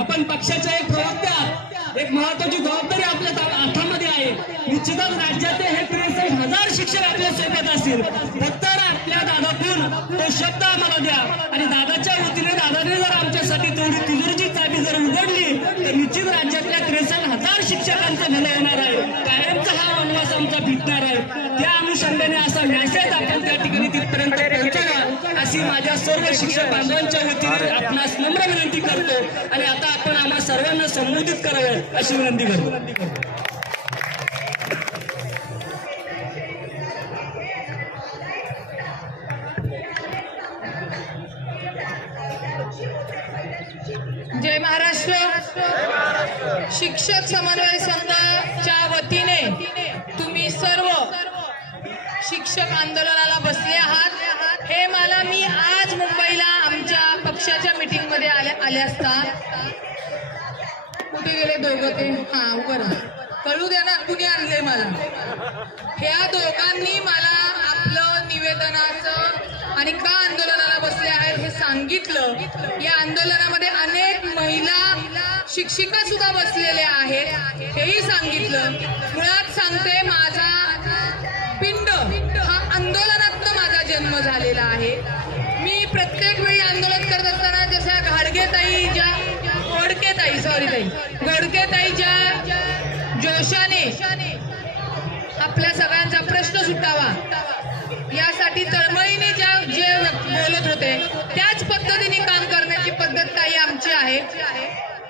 आपण पक्षाच्या एक प्रवक्ते आहात, एक महत्वाची जबाबदारी आपल्या हातामध्ये आहे। निश्चितच राज्याचे हे 63,000 शिक्षक आपल्या सोबत असतील, फक्त आपल्या दादातून तो शब्द आम्हाला द्या आणि दादाच्या वतीने दादाने जर आमच्यासाठी तेवढी तिजोरीची चाबी जर उघडली तर निश्चित राज्यातल्या 63,000 शिक्षकांचं भलं होणार आहे। कायमचा हा वनवास आमचा भेटणार आहे। त्या अनुषंगाने असा मेसेज आपण त्या ठिकाणी तिथपर्यंत पोहोचवा अशी माझ्या सर्व शिक्षक बांधवांच्या वतीने आपणास नम्र विनंती करतो आणि आता आपण आम्हा सर्वांना संबोधित करावं अशी विनंती करतो। जय महाराष्ट्र। शिक्षक समन्वय संघाच्या वतीने तुम्ही सर्व शिक्षक आंदोलनाला बसले आहात। हे मला मी आज मुंबईला आमच्या पक्षाच्या मीटिंग मध्ये आले असता कुठे गेले दोघं ते उभं कळू दे ना कुणी आणले मला। ह्या दोघांनी मला आपलं निवेदनाचं आणि का आंदोलनाला बसले आहेत हे सांगितलं। या आंदोलनामध्ये अनेक महिला शिक्षिका सुद्धा बसलेल्या आहेत हेही सांगितलं। मुळात सांगते माझा पिंड हा आंदोलनातनं माझा जन्म झालेला आहे। मी प्रत्येक वेळी आंदोलन करत असताना जशा गोडकेताई ज्या जोशाने आपल्या सगळ्यांचा प्रश्न सुटावा यासाठी तळमळीने जे बोलत होते त्याच पद्धतीने काम करण्याची पद्धत काही आमची आहे।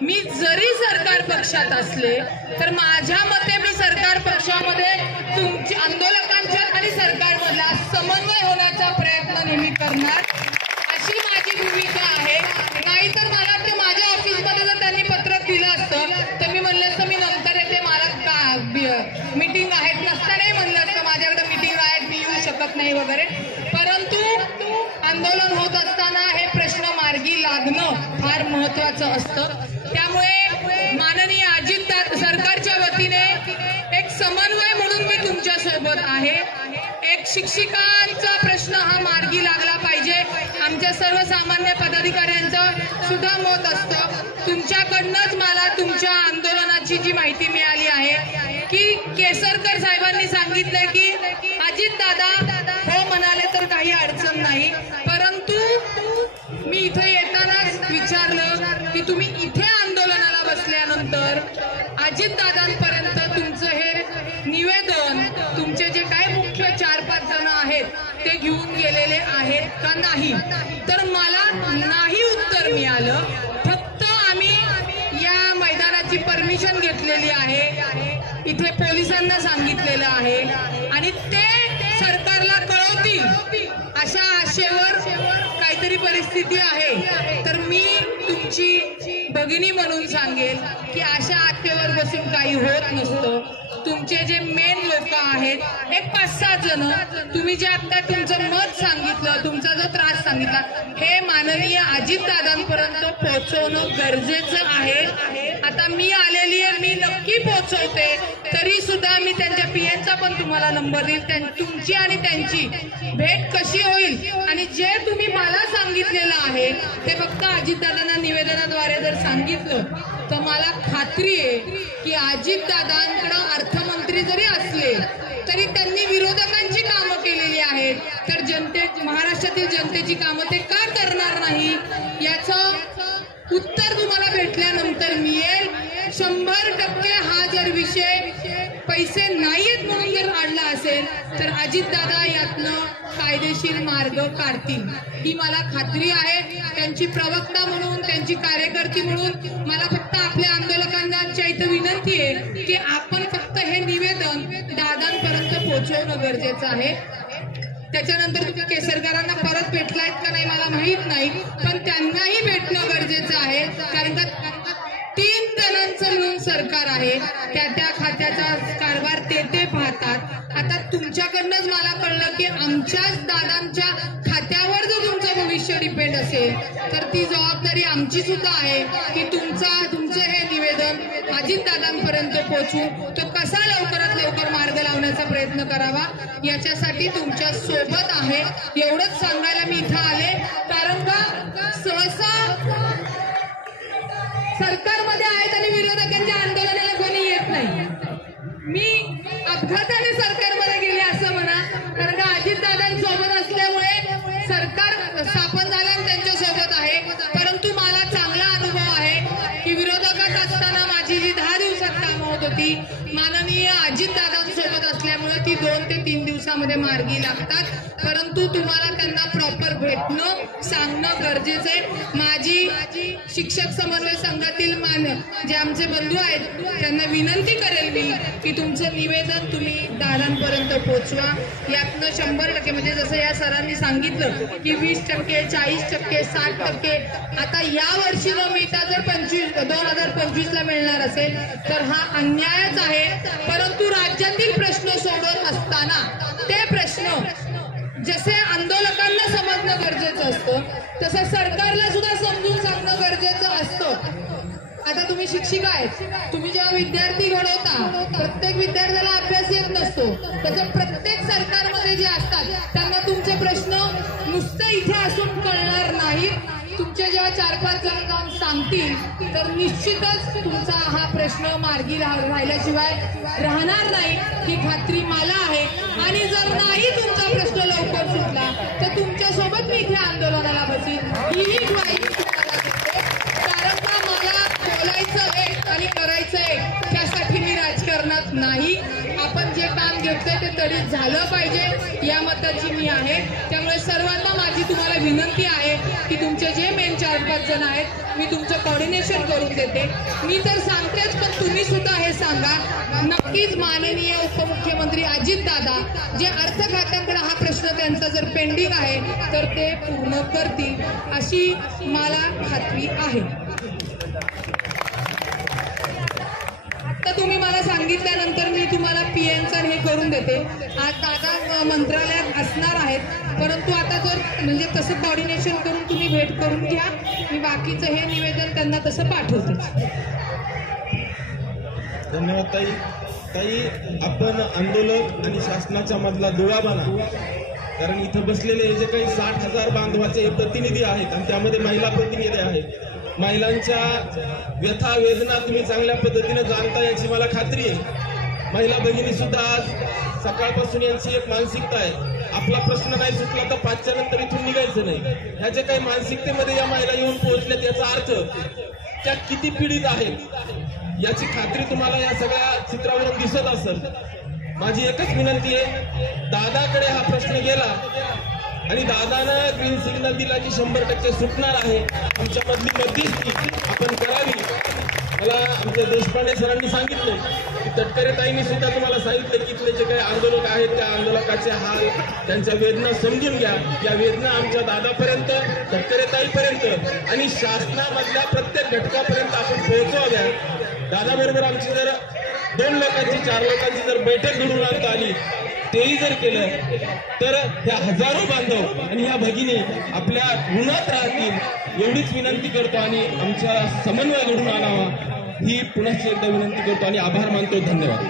मी जरी सरकार पक्षात असले तर माझ्या मते मी सरकार पक्षामध्ये तुमच्या आंदोलकांच्या आणि सरकारमधला समन्वय होण्याचा प्रयत्न नेहमी करणार अशी माझी भूमिका आहे। नाहीतर मला वाटतं माझ्या ऑफिसमध्ये जर त्यांनी पत्रक दिलं असतं तर मी म्हणलं असतं मी नंतर येते, मला मीटिंग आहेत नसतानाही म्हणलं असतं माझ्याकडे मीटिंग आहेत मी येऊ शकत नाही वगैरे। परंतु आंदोलन होत असताना हे प्रश्न मार्गी लागणं फार महत्वाचं असतं। त्यामुळे माननीय अजित सरकारच्या वतीने एक समन्वय म्हणून मी तुमच्या सोबत आहे। एक शिक्षिकांचा प्रश्न हा मार्गी लागला पाहिजे। आमच्या सर्वसामान्य पदाधिकाऱ्यांचं सुद्धा मत असतं। तुमच्याकडनंच मला तुमच्या आंदोलनाची जी माहिती मिळाली आहे की केसरकर साहेबांनी सांगितलंय की अजित दादा हो म्हणाले तर काही अडचण नाही, परंतु मी इथे येतानाच विचारलं की तुम्ही इथे आंदोलनाला बसल्यानंतर अजितदादांपर्यंत तुमचं हे निवेदन तुमचे जे काय मुख्य 4-5 जण आहेत ते घेऊन गेलेले आहेत का नाही, तर मला नाही उत्तर मिळालं। फक्त आम्ही या मैदानाची परमिशन घेतलेली आहे, इथे पोलिसांना सांगितलेलं आहे आणि ते सरकारला कळवतील अशा आशेवर काहीतरी परिस्थिती आहे। तर मी तुमची भगिनी म्हणून सांगेल की अशा आशेवर बसून काही होत नसतं। तुमचे जे मेन लोक आहेत एक 5-6 जण तुम्ही जे आता तुमचं मत सांगितलं, तुमचा जो त्रास सांगितला हे माननीय अजितदादांपर्यंत पोहोचवणं गरजेचं आहे। आता मी आलेली आहे, मी नक्की पोहोचवते, तरी सुद्धा मी त्यांच्या पीएनचा पण तुम्हाला नंबर देईल। तुमची आणि त्यांची भेट कशी होईल आणि जे तुम्ही मला सांगितलेलं आहे ते फक्त अजितदादांना निवेदनाद्वारे जर सांगितलं तर मला खात्री आहे की अजितदादांकडे अर्थमंत्री जरी असले तरी त्यांनी विरोधकांची कामं केलेली आहेत, तर महाराष्ट्रातील जनतेची कामं ते का करणार नाही याचं उत्तर तुम्हाला भेटल्यानंतर मिळेल। 100% हा जर विषय पैसे नाहीत म्हणून जर काढला असेल तर अजितदादा यातनं कायदेशीर मार्ग काढतील ही मला खात्री आहे। त्यांची प्रवक्ता म्हणून, त्यांची कार्यकर्ती म्हणून मला फक्त आपल्या आंदोलकांच्या इथं विनंती आहे की आपण फक्त हे निवेदन दादांपर्यंत पोहोचवणं गरजेचं आहे। त्याच्यानंतर तुम्ही केसरकरांना परत भेटलायत का नाही मला माहित नाही, पण त्यांनाही भेटणं गरजेचं आहे, कारण का 3 जणांचं मिळून सरकार आहे, त्या खात्याचा कारभार ते पाहतात। आता तुमच्याकडनंच मला कळलं की आमच्याच दादांच्या खात्यावर जर तुमचं भविष्य डिपेंड असेल तर ती जबाबदारी आमची सुद्धा आहे की तुमचं हे निवेदन अजितदादांपर्यंत पोहोचू तो कसा लवकरात लवकर मार्ग लावण्याचा प्रयत्न करावा याच्यासाठी तुमच्या सोबत आहे। एवढंच सांगायला मी इथं आले, कारण का सहसा सरकारमध्ये आहेत आणि विरोधकांच्या आंदोलनाला कोणी येत नाही. मी अपघाताने सरकारमध्ये गेले असं म्हणा, कारण का अजितदादांसोबत असल्यामुळे सरकार स्थापन झालं आणि त्यांच्यासोबत आहे. परंतु मला चांगला अनुभव आहे की विरोधकात असताना माझी जी 10 दिवसात कामं होत होती, माननीय अजितदादांसोबत असल्यामुळे ती 2 ते 3 दिवसामध्ये मार्गी लागतात. परंतु तुम्हाला त्यांना प्रॉपर भेटणं, सांगणं गरजेचं आहे. माझी शिक्षक समन्वय संघातील जे आमचे बंधू आहेत त्यांना विनंती करेल मी की तुमचं निवेदन तुम्ही दादांपर्यंत पोहोचवा. यातनं 100% म्हणजे जसं या सरांनी सांगितलं की 20%, 40%, 60%, आता या वर्षी न मिळता जर 2025ला मिळणार असेल तर हा अन्यायच आहे. परंतु राज्यातील प्रश्न सोडवत असताना ते प्रश्न जसे आंदोलकांना समजणं गरजेचं असतं तसं सरकारला सुद्धा समजून सांगणं गरजेचं असतं. आता तुम्ही शिक्षिका आहेत, तुम्ही जेव्हा विद्यार्थी घडवता प्रत्येक विद्यार्थ्याला अभ्यास येत नसतो, तसं प्रत्येक सरकारमध्ये जे असतात त्यांना तुमचे प्रश्न नुसतं इथे असून कळणार नाहीत. तुमचे जेव्हा 4-5 जण जाऊन सांगतील तर निश्चितच तुमचा हा प्रश्न मार्गी राहिल्याशिवाय राहणार नाही ही खात्री मला आहे. आणि जर नाही तुमचा प्रश्न लवकर सुटला तर तुमच्यासोबत मी इथे आंदोलनाला बसेल ही ग्वाही तुम्हाला देते. कारण का मला बोलायचं एक आणि करायचं एक, त्यासाठी मी राजकारणात नाही. आपण जे काम घेतलंय ते तरी झालं पाहिजे या मताची मी आहे. त्यामुळे सर्वांना माझी तुम्हाला विनंती आहे की तुमचे जे मेन 4-5 जण आहेत मी तुमचं कोऑर्डिनेशन करून देते. मी तर सांगतेच, पण तुम्ही सुद्धा हे सांगा. नक्कीच माननीय उपमुख्यमंत्री अजितदादा जे अर्थ खात्याकडे हा प्रश्न त्यांचा जर पेंडिंग आहे तर ते पूर्ण करतील अशी मला खात्री आहे. आता तुम्ही मला सांगितल्यानंतर मी तुम्हाला पीएनचं हे करून देते. आज दादा मंत्रालयात असणार आहेत, परंतु आता जर म्हणजे तसं कोऑर्डिनेशन करून तुम्ही भेट करून घ्या. मी बाकीचं हे निवेदन त्यांना तसं पाठवते. धन्यवाद ताई. ताई, आपण आंदोलक आणि शासनाच्या मधला दुवा बना. कारण इथं बसलेले जे काही 60,000 बांधवाचे प्रतिनिधी आहेत आणि त्यामध्ये महिला प्रतिनिधी आहेत. महिलांच्या व्यथा वेदना तुम्ही चांगल्या पद्धतीने जाणता याची मला खात्री आहे. महिला भगिनी सुद्धा आज सकाळपासून यांची एक मानसिकता आहे, आपला प्रश्न नाही सुटला तर 5च्या नंतर इथून निघायचं नाही. ह्या ज्या काही मानसिकतेमध्ये या महिला येऊन पोहोचल्यात याचा अर्थ त्या किती पीडित आहेत याची खात्री तुम्हाला या सगळ्या चित्रावरून दिसत असेल. माझी एकच विनंती आहे, दादाकडे हा प्रश्न गेला आणि दादानं ग्रीन सिग्नल दिला की 100% सुटणार आहे. आमच्यामधली मध्यस्थी आपण करावी. मला आमच्या देशपांडे सरांनी सांगितलं की तटकरे ताईंनी सुद्धा तुम्हाला सांगितलं की इथले जे काही आंदोलक आहेत त्या आंदोलकाचे हाल, त्यांच्या वेदना समजून घ्या. या वेदना आमच्या दादापर्यंत, तटकरे ताईपर्यंत आणि शासनामधल्या प्रत्येक घटकापर्यंत आपण पोहोचवाव्या. दादाबरोबर आमची जर 2 लोकांची 4 लोकांची जर बैठक घडवून आणता आली, तेही जर केलं तर ह्या हजारो बांधव आणि ह्या भगिनी आपल्या ऋणात राहतील एवढीच विनंती करतो आणि आमचा समन्वय घडून आणावा ही पुन्हा एकदा विनंती करतो आणि आभार मानतो. धन्यवाद.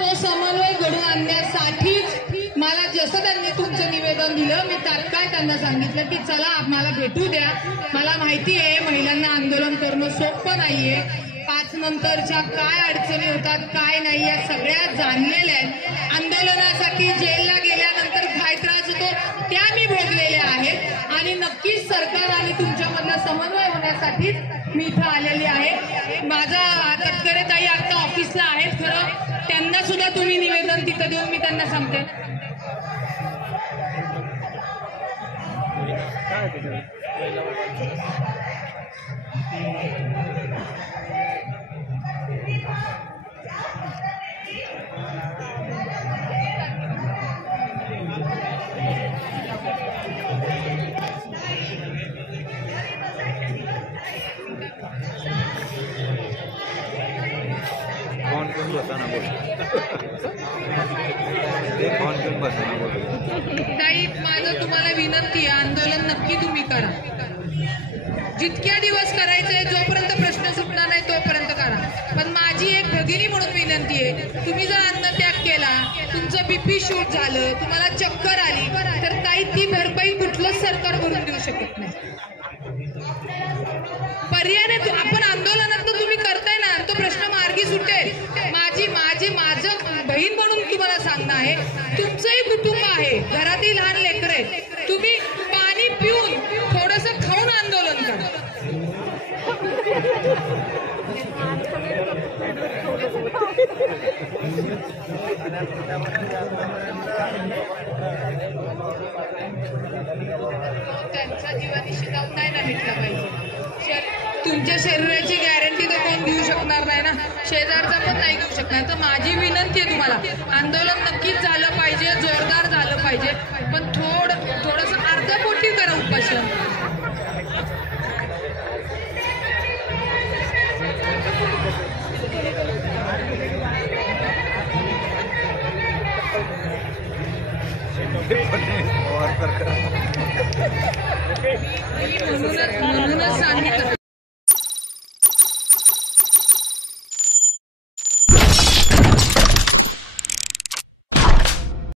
तो समन्वय घडून आणण्यासाठीच मला जसं त्यांनी तुमचं निवेदन दिलं मी तात्काळ त्यांना सांगितलं की चला आम्हाला भेटू द्या. मला माहिती आहे महिलांना आंदोलन करणं सोपं नाहीये. 5 नंतरच्या काय अडचणी होतात काय नाही या सगळ्या जाणलेल्या आहेत. आंदोलनासाठी जेलला गेल्यानंतर काय त्रास होतो त्या मी भोगलेल्या आहेत आणि नक्कीच सरकार आणि तुमच्यामधला समन्वय होण्यासाठीच मी इथं आलेली आहे. माझा तटकरे ताई आता ऑफिसला आहेत, खरं त्यांना सुद्धा तुम्ही निवेदन तिथं देऊन मी त्यांना सांगते. ताई माझं तुम्हाला विनंती आहे, आंदोलन नक्की तुम्ही करा. जितक्या दिवस करायचंय, जोपर्यंत प्रश्न सुटणार नाही तोपर्यंत करा. पण माझी एक भगिनी म्हणून विनंती आहे, तुम्ही जर अन्नत्याग केला, तुमचं बीपी शूट झालं, तुम्हाला चक्कर आली तर ताई ती भरपाई कुठलंच सरकार करून देऊ शकत नाही. पर्यायाने आपण आंदोलनात तुम्ही करताय ना, तो प्रश्न मार्गी सुटेल. माझं बहीण म्हणून तुम्हाला सांगणं आहे, तुमचंही कुटुंब आहे, घरातील लहान लेकर आहेत, तुम्ही पाणी पिऊन थोडंसं खाऊन आंदोलन करा. त्यांचा जीवानी शिकावून नाही ना मिटला पाहिजे. तुमच्या शरीराची गॅरंटी तर कोण घेऊ शकणार नाही ना, शेजारचा पण नाही घेऊ शकणार. तर माझी विनंती आहे तुम्हाला, आंदोलन नक्कीच झालं पाहिजे, जोरदार झालं पाहिजे, पण थोडंसं अर्धपोटी करा उपोषण. म्हणूनच सांगितलं.